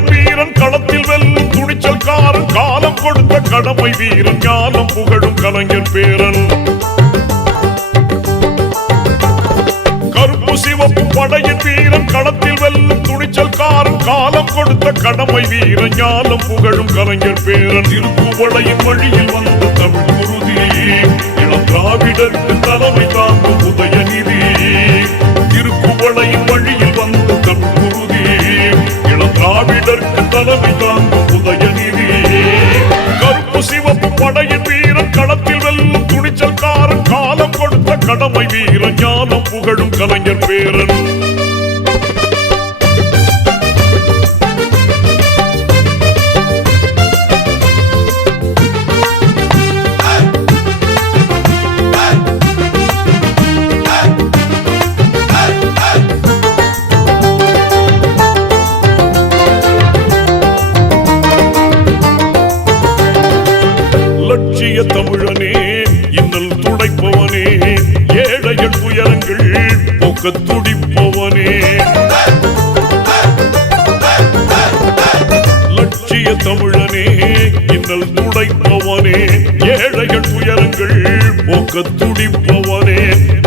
போரின் வீரன் களத்தில் வெல்லும் துணிச்சல்காரன் காலம் கொடுத்த கடமை வீரன் ஞானம் புகழும் கலைஞன் பேரன். கருப்பு சிவப்பு படையின் வீரன் களத்தில் வெல்லும் துணிச்சல்காரன் காலம் கொடுத்த கடமை வீரன் ஞானம் புகழும் கலைஞர் பேரன். திருப்புவளையின் வழியில் வந்த தமிழ் கலைஞர் பேரன் தமிழனே இன்னல் துடைப்பவனே. போக்க துடிப்பவனே லட்சிய தமிழனே இன்னல் துடைப்பவனே ஏழைகள் உயரங்கள் போக்க துடிப்பவனே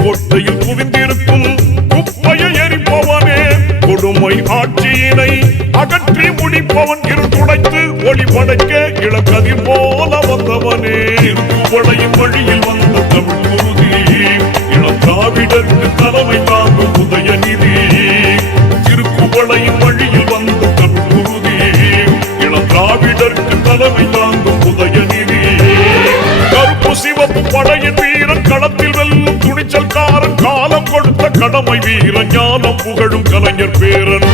கோட்டையில் குவிந்திருக்கும் குப்பையை எரிப்பவனே. கொடுமை ஆட்சியினை அகற்றி முடிப்பவன் இரு துடைத்து ஒளிபடைக்க இளக்கதிர் போல வந்தவனே. திருப்புவளையின் வழியில் வந்த தமிழ் குருதி இளம் திராவிடருக்கு தலைமை தாங்கும் உதயநிதி திருக்குவளையின் வழியில் வந்த தமிழ் இளம் திராவிடருக்கு தலைமை தாங்கும் உதயநிதி கருப்பு சிவப்பு படையின் வீரன் களத்தில் வெல்லும் துணிச்சல்காரன் காலம் கொடுத்த கடமை வீரன் ஞானம் புகழும் கலைஞர் பேரன்.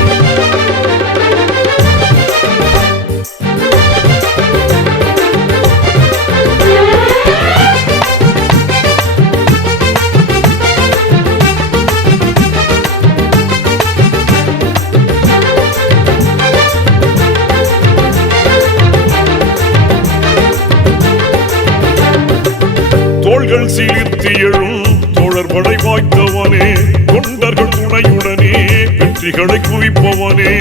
தொண்டர்கள் சீர்த்தி எழும் தோழர் படை வாய்த்தவனே தொண்டர்கள் துணையுடனே வெற்றிகளை குவிப்பவனே.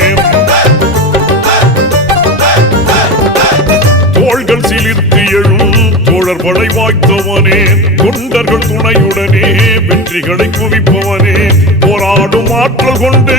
தோள்கள் சிலிர்த்து எழும் தோழர் படை வாய்த்தவனே தொண்டர்கள் துணையுடனே வெற்றிகளை குவிப்பவனே. போராடும் ஆற்றல் கொண்டு